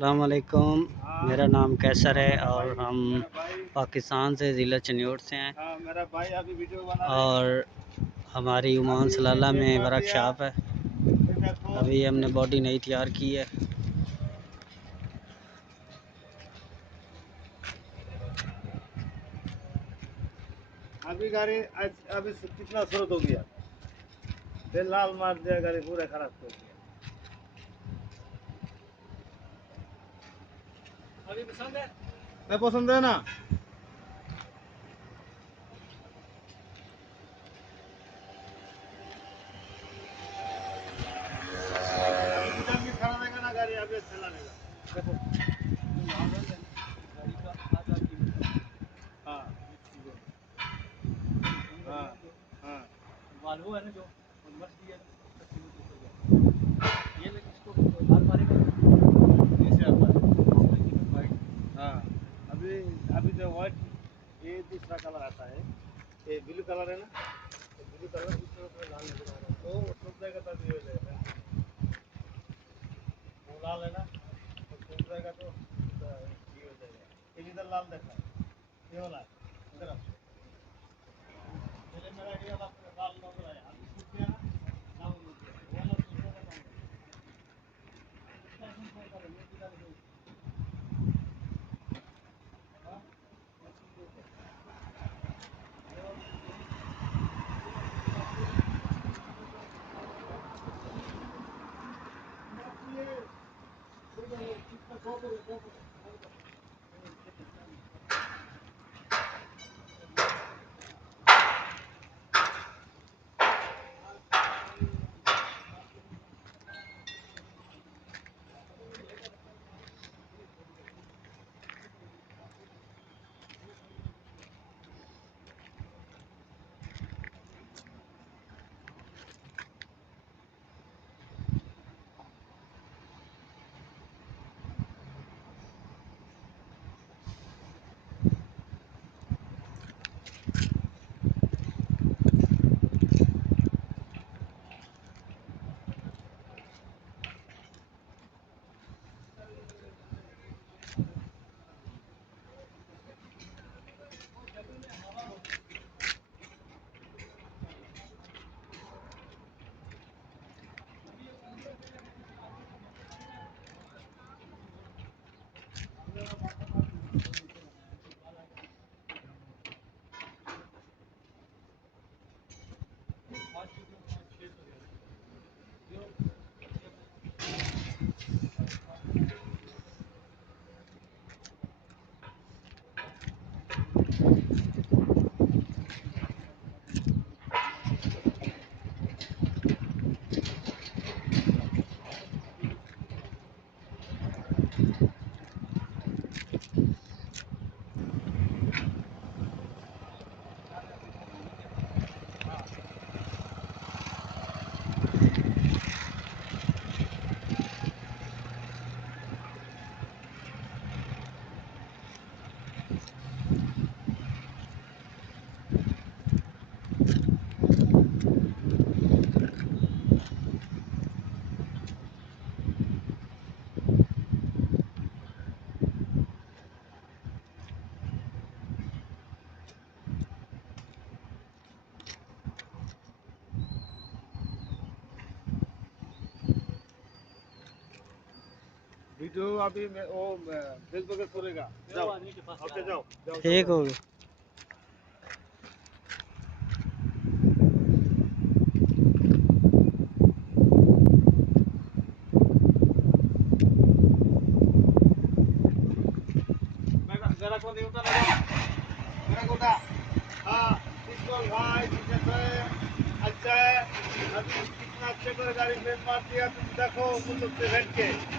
अस्सलाम वालेकुम। मेरा नाम कैसर है और हम पाकिस्तान से ज़िला चन्योट से हैं। मेरा भाई अभी वीडियो बना और हमारी उमान सलाला में वर्कशॉप है। अभी हमने बॉडी नई तैयार की है। अभी गाड़ी अभी कितना स्रोत हो गया, फिर लाल मार दिया, गाड़ी पूरा खराब कर दिया। अभी पसंद है, मैं पसंद है ना। अभी खड़ा रहेगा ना गाड़ी, अभी अच्छा लगेगा। देखो गाड़ी का आधा किलो। हाँ हाँ हाँ, वाल्वो है ना जो मर्ज दिया ये, लेकिन इसको लाल मारेगा नीचे आता है। हाँ, अभी अभी जो व्हाइट, ये दूसरा कलर आता है, ये ब्लू कलर है ना, तो ब्लू कलर दूसरे ऊपर लाल नजर आ रहा है, तो सूख जाएगा तब ये हो जाएगा। वो लाल है ना, तो सूख जाएगा तो ये हो जाएगा। ये इधर लाल देखा है, ये वाला इधर पहले मेरा ये वाला लाल नजर आया, अभी सूख गया ना, लाल नजर आया, वो वाला सूख जाएगा तब इसका सूख जाएगा, ये किधर है। वीडियो अभी मैं वो फेसबुक पे छोड़ेगा, जाओ ओके, जाओ जाओ ठीक हो गया। मेरा कौन देवता लगा, मेरा कोटा। हाँ, इसको भाई ठीक है, अच्छा है। अभी कितना अच्छे पर गाड़ी ब्रेक मार दिया, तुम देखो कुछ से बैठ के।